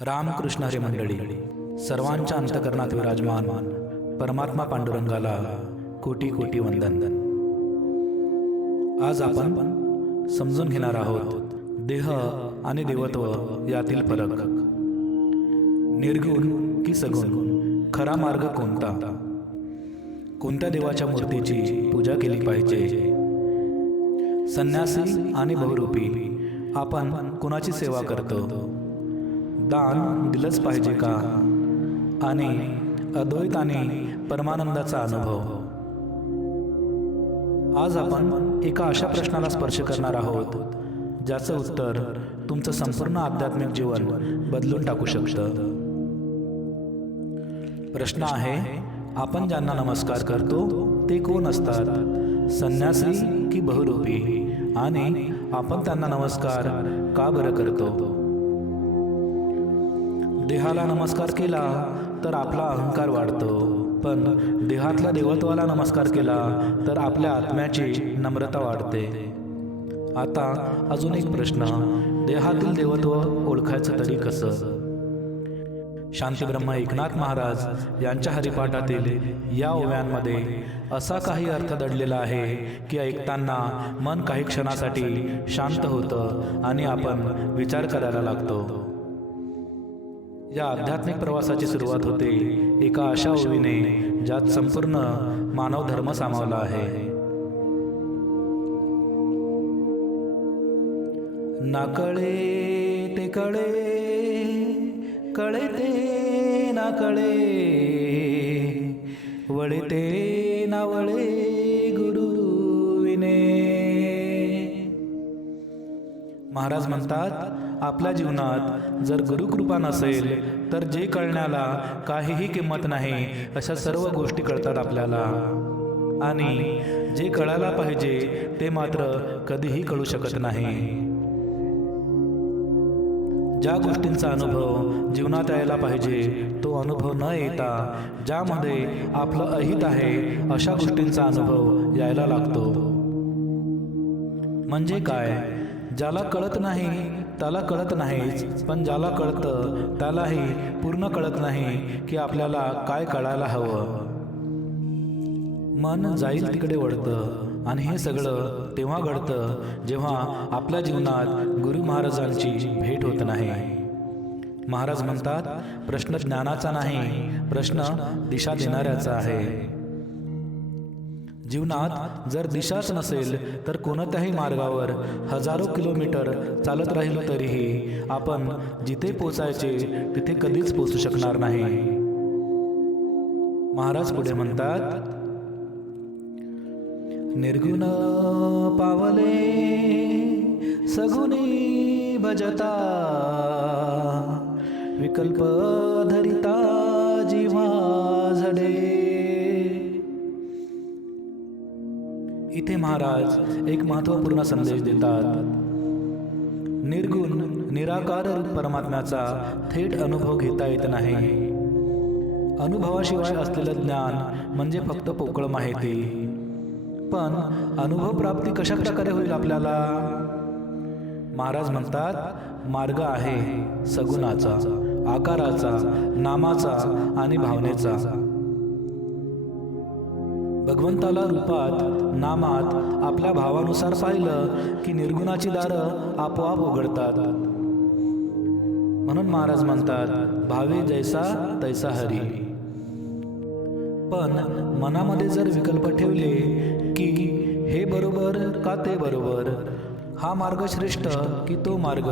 रामकृष्ण हरी मंडळी सर्वांच्या अंतकरणात विराजमान परमात्मा पांडुरंगाला कोटी कोटी वंदन. आज आपण समजून घेणार आहोत देह आणि देवत्व यातील फरक. निर्गुण की सगुण खरा मार्ग कोणता? कोणत्या देवाच्या मूर्तीची पूजा केली पाहिजे? संन्यासी आणि बहुरूपी आपण कुणाची सेवा करतो? दान दिलंच पाहिजे का? आणि अद्वैत आणि परमानंदाचा अनुभव. आज आपण एका अशा प्रश्नाला स्पर्श करणार आहोत ज्याचं उत्तर तुमचं संपूर्ण आध्यात्मिक जीवन बदलून टाकू शकतं. प्रश्न आहे आपण ज्यांना नमस्कार करतो ते कोण असतात? संन्यासी की बहुरूपी? आणि आपण त्यांना नमस्कार का बरं करतो? देहाला नमस्कार केला तर आपला अहंकार वाढतो. पण देहातल्या देवत्वाला नमस्कार केला तर आपल्या आत्म्याची नम्रता वाढते. आता अजून एक प्रश्न देहातील देवत्व ओळखायचं तरी कसं? शांतीब्रह्म एकनाथ महाराज यांच्या हरिपाठातील या ओव्यांमध्ये असा काही अर्थ दडलेला आहे की ऐकताना मन काही क्षणासाठी शांत होतं आणि आपण विचार करायला लागतो. या आध्यात्मिक प्रवासाची सुरुवात होते. एका अशा ओळीने ज्यात संपूर्ण मानव धर्म सामावला आहे. ना कळे ते कळे कळे ते ना कळे वळे ते ना महाराज म्हणतात आपल्या जीवनात जर गुरुकृपा नसेल तर जे कळण्याला काहीही किंमत नाही अशा सर्व गोष्टी कळतात आपल्याला. आणि जे कळायला पाहिजे ते मात्र कधीही कळू शकत नाही. ज्या गोष्टींचा अनुभव जीवनात यायला पाहिजे तो अनुभव न येता ज्यामध्ये आपलं अहित आहे अशा गोष्टींचा अनुभव यायला लागतो. म्हणजे काय? ज्याला कळत नाही त्याला कळत नाहीच. पण ज्याला कळतं त्यालाही पूर्ण कळत नाही की आपल्याला काय कळायला हवं. मन जाईल तिकडे वळतं आणि हे सगळं तेव्हा घडतं जेव्हा आपल्या जीवनात गुरु महाराजांची भेट होत नाही. महाराज म्हणतात प्रश्न ज्ञानाचा नाही प्रश्न दिशा देणाऱ्याचा आहे. जीवनात जर दिशाच नसेल तर कोणत्याही मार्गावर हजारो किलोमीटर चालत राहिलो तरीही आपण जिथे पोचायचे तिथे कधीच पोचू शकणार नाही. महाराज पुढे म्हणतात निर्गुण पावले सगुणी भजता विकल्प इथे महाराज एक महत्त्वपूर्ण संदेश देतात. निर्गुण निराकार रूप परमात्म्याचा थेट अनुभव घेता येत नाही. अनुभवाशिवाय असलेलं ज्ञान म्हणजे फक्त पोकळ माहिती. पण अनुभव प्राप्ती कशा प्रकारे होईल आपल्याला? महाराज म्हणतात मार्ग आहे सगुणाचा आकाराचा नामाचा आणि भावनेचा. भगवंताला रूपात नामात आपल्या भावानुसार पाहिलं की निर्गुणाची दारं आपोआप उघडतात. म्हणून महाराज म्हणतात भावे जैसा तैसा हरी. पण मनामध्ये जर विकल्प ठेवले की हे बरोबर का ते बरोबर? हा मार्ग श्रेष्ठ की तो मार्ग?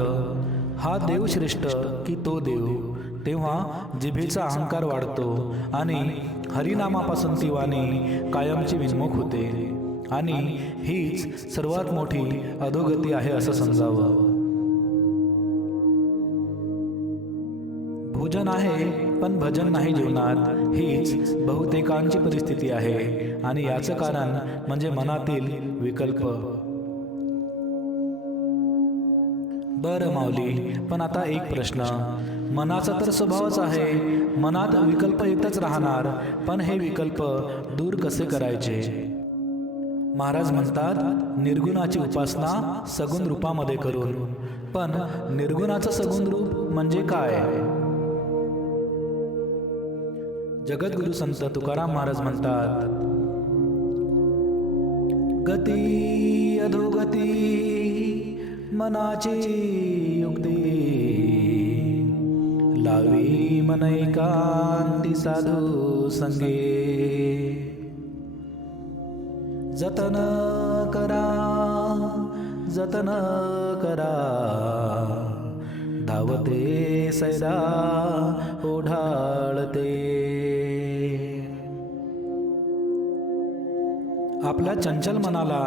हा देव श्रेष्ठ की तो देव? तेव्हा जिभेचा अहंकार वाढतो आणि हरिनामापासून ती वाणी कायमची विन्मुख होते. आणि हीच सर्वात मोठी अधोगती आहे असं समजावं. भोजन आहे पण भजन नाही जीवनात. हीच बहुतेकांची परिस्थिती आहे. आणि याचं कारण म्हणजे मनातील विकल्प. बरं माऊली पण आता एक प्रश्न. मनाचा तर स्वभावच आहे. मनात विकल्प येतच राहणार पण हे विकल्प दूर कसे करायचे? महाराज म्हणतात निर्गुणाची उपासना सगुण रूपामध्ये करून. पण निर्गुणाचं सगुण रूप म्हणजे काय? जगद्गुरु संत तुकाराम महाराज म्हणतात गती अधोगती मनाची युक्ती. लावी मनैकांती साधू संगे. जतन करा जतन करा. धावते सैदा ओढाळते. आपल्या चंचल मनाला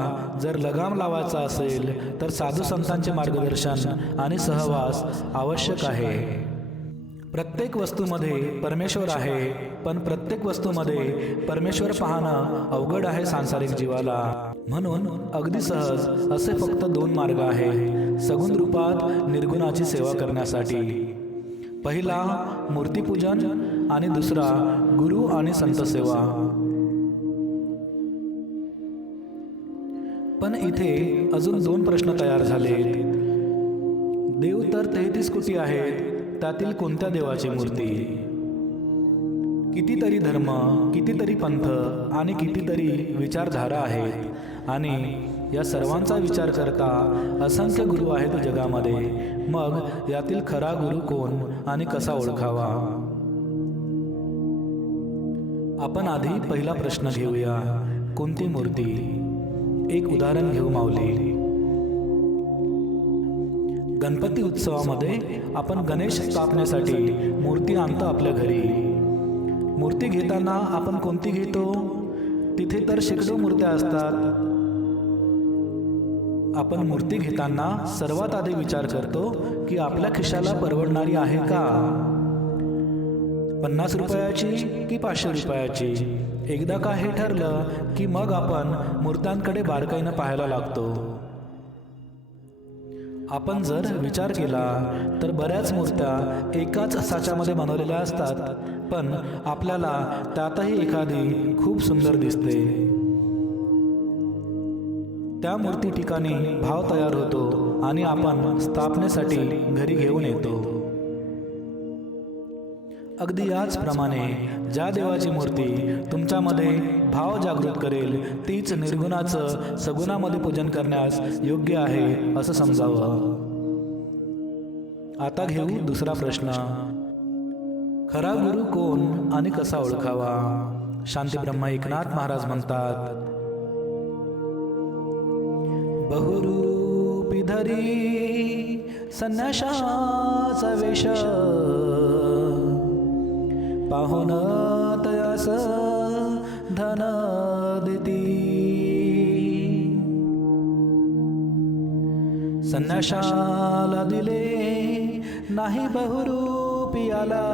जर लगाम लावायचा असेल तर साधू संतांचे मार्गदर्शन आणि सहवास आवश्यक आहे. प्रत्येक वस्तूमध्ये परमेश्वर आहे पण प्रत्येक वस्तूमध्ये परमेश्वर पाहणं अवघड आहे सांसारिक जीवाला. म्हणून अगदी सहज असे फक्त दोन मार्ग आहे सगुण रूपात निर्गुणाची सेवा करण्यासाठी. पहिला मूर्तीपूजन आणि दुसरा गुरु आणि संत पण इथे अजून दोन प्रश्न तयार झाले देव तर तेहतीस कोटी आहेत त्यातील कोणत्या देवाची मूर्ती? कितीतरी धर्म कितीतरी पंथ आणि कितीतरी विचारधारा आहेत. आणि या सर्वांचा विचार करता असंख्य गुरु आहेत जगामध्ये. मग यातील खरा गुरु कोण आणि कसा ओळखावा? आपण आधी पहिला प्रश्न घेऊया. कोणती मूर्ती? एक उदाहरण घेऊ माऊली. गणपती उत्सवामध्ये आपण गणेश स्थापनेसाठी मूर्ती आणतो आपल्या घरी. मूर्ती घेताना आपण कोणती घेतो? तिथे तर शेकडो मूर्त्या असतात. आपण मूर्ती घेताना सर्वात आधी विचार करतो की आपल्या खिशाला परवडणारी आहे का? पन्नास रुपयाची की पाचशे रुपयाची? एकदा का हे ठरलं की मग आपण मूर्त्यांकडे बारकाईनं पाहायला लागतो? आपण जर विचार केला तर बऱ्याच मूर्त्या एकाच साच्यामध्ये बनवलेल्या असतात पण आपल्याला त्यातही एखादी खूप सुंदर दिसते. त्या मूर्ती ठिकाणी भाव तयार होतो आणि आपण स्थापनेसाठी घरी घेऊन येतो. अगदी याचप्रमाणे ज्या देवाची मूर्ती तुमच्यामध्ये भाव जागृत करेल तीच निर्गुणाचं सगुणामध्ये पूजन करण्यास योग्य आहे असं समजावं. आता घेऊ दुसरा प्रश्न. खरा गुरु कोण आणि कसा ओळखावा? शांती ब्रह्मा एकनाथ महाराज म्हणतात बहुरूपी धरी संन्याशाचा वेश पाहुन तयास धन देती संन्याशाला दिले नाही बहुरूपी आला।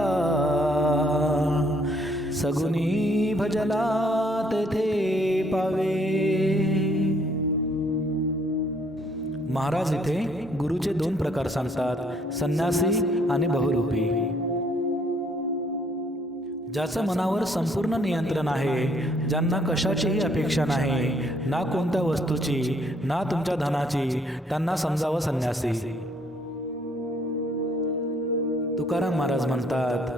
सगुनी भजला तेथे पावे। महाराज इथे गुरुचे दोन प्रकार सांगतात संन्यासी आणि बहुरूपी। ज्याचं मनावर संपूर्ण नियंत्रण आहे ज्यांना कशाचीही अपेक्षा नाही ना कोणत्या वस्तूची ना तुमच्या धनाची त्यांना समजावं संन्यासी. तुकाराम महाराज म्हणतात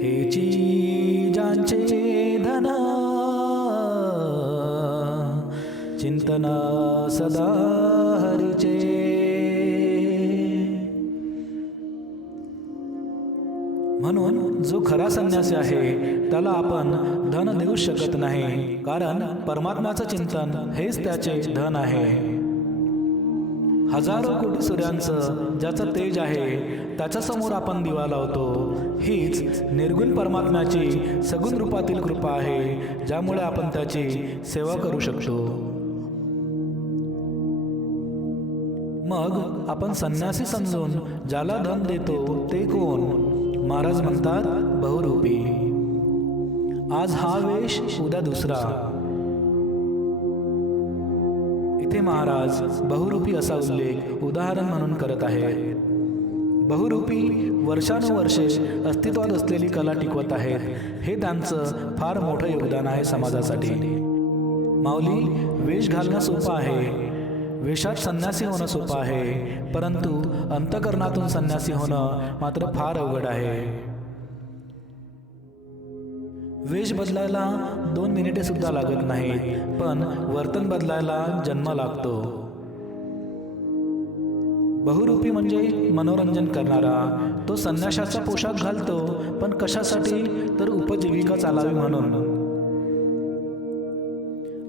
हेची ज्यांचे धन चिंतना सदा हरीचे म्हणून जो खरा संन्यासी आहे त्याला आपण धन देऊ शकत नाही कारण परमात्म्याचं चिंतन हेच त्याचे धन आहे. हजारो कोटी सूर्यांचं ज्याचं तेज आहे त्याच्यासमोर आपण दिवा लावतो हीच निर्गुण परमात्म्याची सगुण रूपातील कृपा आहे ज्यामुळे आपण त्याची सेवा करू शकतो. मग आपण संन्यासी समजून ज्याला धन देतो ते कोण? महाराज म्हणतात बहुरूपी. आज हा वेश उद्या दुसरा. इथे महाराज बहुरूपी असा उल्लेख उदाहरण म्हणून करत आहेत. बहुरूपी वर्षानुवर्षे अस्तित्वात असलेली कला टिकवत आहेत. हे त्यांचं फार मोठं योगदान आहे समाजासाठी. माऊली वेश घालणं सोपं आहे. वेशात संन्यासी होणं सोपं आहे. परंतु अंतकरणातून संन्यासी होणं मात्र फार अवघड आहे. वेश बदलायला दोन मिनिटे सुद्धा लागत नाहीत पण वर्तन बदलायला जन्म लागतो. बहुरूपी म्हणजे मनोरंजन करणारा तो संन्याशाचा पोशाख घालतो पण कशासाठी? तर उपजीविका चालावी म्हणून.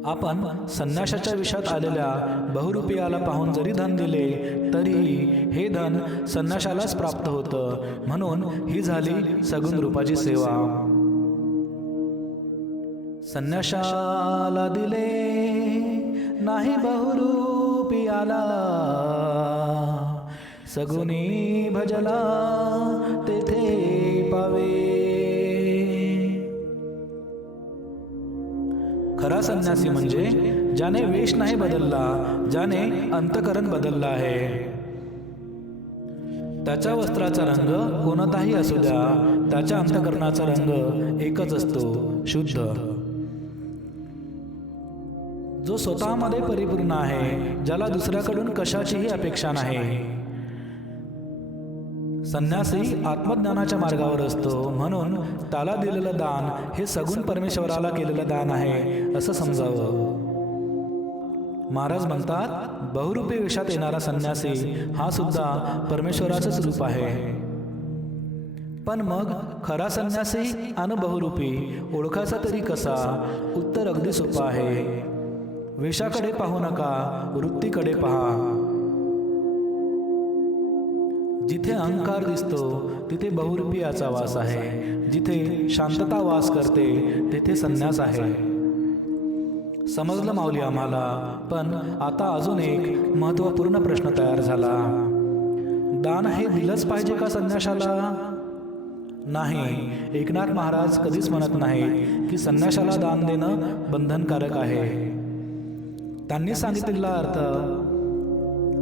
आपण संन्याशाच्या विषयात आलेल्या बहुरूपियाला पाहून जरी धन दिले तरीही हे धन संन्याशालाच प्राप्त होतं. म्हणून ही झाली सगुण रूपाची सेवा. संन्याशाला दिले नाही बहुरूपियाला. सगुनी भजला तेथे पावे. खरा संन्यासी म्हणजे ज्याने वेश नाही बदलला ज्याने अंतकरण बदलला आहे. त्याच्या वस्त्राचा रंग कोणताही असू द्या त्याच्या अंतकरणाचा रंग एकच असतो शुद्ध. जो स्वतःमध्ये परिपूर्ण आहे ज्याला दुसऱ्याकडून कशाचीही अपेक्षा नाही. संन्यासी आत्मज्ञानाच्या मार्गावर असतो. म्हणून त्याला दिलेलं दान हे सगुण परमेश्वराला केलेलं दान आहे असं समजावं. महाराज म्हणतात बहुरूपी वेशात येणारा संन्यासी हा सुद्धा परमेश्वराचंच रूप आहे. पण मग खरा संन्यासी आणि बहुरूपी ओळखायचा तरी कसा? उत्तर अगदी सोपं आहे. वेशाकडे पाहू नका वृत्तीकडे पहा. जिथे अहंकार दिसतो तिथे बहुरूपियाचा वास आहे. जिथे शांतता वास करते तेथे संन्यास आहे. समजलं माऊली आम्हाला? पण आता अजून एक महत्त्वपूर्ण प्रश्न तयार झाला. दान हे दिलंच पाहिजे का संन्याशाला नाही. एकनाथ महाराज कधीच म्हणत नाही की संन्याशाला दान देणं बंधनकारक आहे. त्यांनी सांगितलेला अर्थ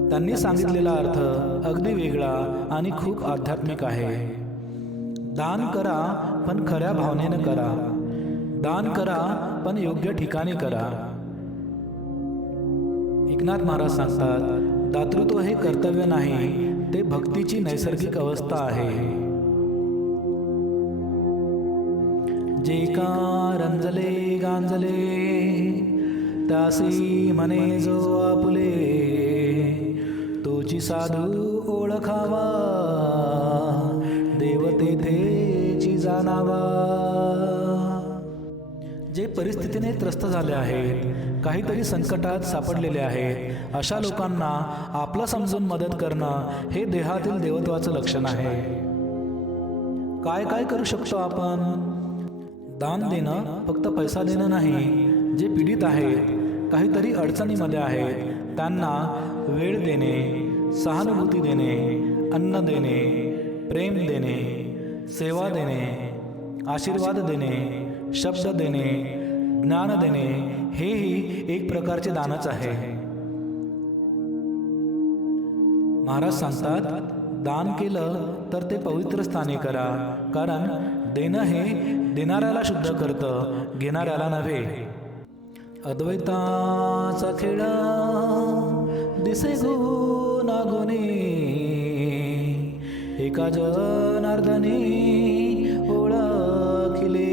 त्यांनी सांगितलेला अर्थ अगदी वेगळा आणि खूप आध्यात्मिक आहे. दान करा पण खऱ्या भावनेनं करा. दान करा पण योग्य ठिकाणी करा. एकनाथ महाराज सांगतात दातृत्व हे कर्तव्य नाही ते भक्तीची नैसर्गिक अवस्था आहे. जे का रंजले गांजले त्यासी म्हणे जो आपुले तोची साधू ओळखावा. देव तेथेची जाणावा. जे परिस्थितीने त्रस्त झाले आहेत काहीतरी संकटात सापडलेले आहेत अशा लोकांना आपलं समजून मदत करणं हे देहातील देवत्वाचं लक्षण आहे. काय काय करू शकतो आपण? दान देणं फक्त पैसा देणं नाही जे पीडित आहेत काहीतरी अडचणीमध्ये आहेत त्यांना वेळ देणे सहानुभूती देणे अन्न देणे प्रेम देणे सेवा देणे आशीर्वाद देणे शब्द देणे ज्ञान देणे हेही एक प्रकारचे दानच आहे. महाराज सांगतात दान केलं तर ते पवित्र स्थानी करा कारण देणं हे देणाऱ्याला शुद्ध करतं घेणाऱ्याला नव्हे. अद्वैताचा खेळा दिसे गुणागुणी एका जनार्दने ओळखिले.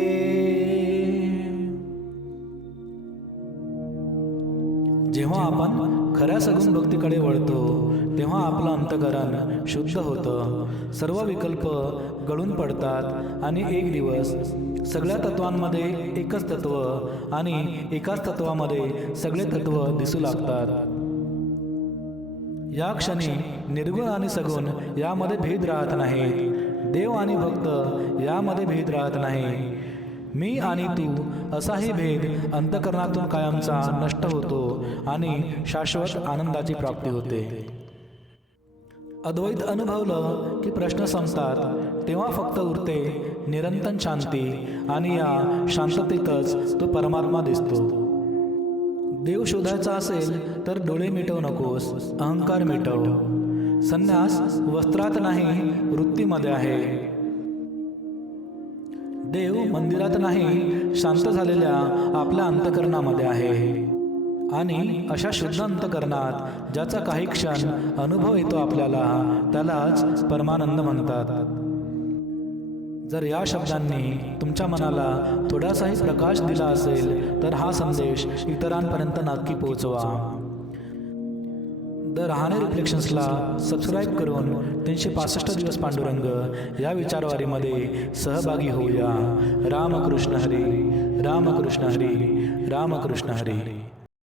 जेव्हा आपण खऱ्या सगुण भक्तीकडे वळतो तेव्हा आपलं अंतकरण शुद्ध होतं. सर्व विकल्प गळून पडतात आणि एक दिवस सगळ्या तत्वांमध्ये एकच तत्व आणि एकाच तत्वामध्ये सगळे तत्व दिसू लागतात. या क्षणी निर्गुण आणि सगुण यामध्ये भेद राहत नाही. देव आणि भक्त यामध्ये भेद राहत नाही. मी आणि तू असाही भेद अंतकरणातून कायमचा नष्ट होतो आणि शाश्वत आनंदाची प्राप्ती होते. अद्वैत अनुभवलं की प्रश्न संपतात तेव्हा फक्त उरते निरंतर शांती आणि या शांततेतच तो परमात्मा दिसतो. देव शोधायचा असेल तर डोळे मिटवू नकोस अहंकार मिटव. संन्यास वस्त्रात नाही वृत्तीमध्ये आहे. देव मंदिरात नाही शांत झालेल्या आपल्या अंतकरणामध्ये आहे. आणि अशा शुद्ध अंतकरणात ज्याचा काही क्षण अनुभव येतो आपल्याला त्यालाच परमानंद म्हणतात. जर या शब्दांनी तुमच्या मनाला थोडासाही प्रकाश दिला असेल तर हा संदेश इतरांपर्यंत नक्की पोहोचवा. द रहाणे रिफ्लेक्शन्सला सबस्क्राईब करून तीनशे पासष्ट दिवस पांडुरंग या विचारवारीमध्ये सहभागी होऊया. रामकृष्ण हरी रामकृष्ण हरी रामकृष्ण हरी.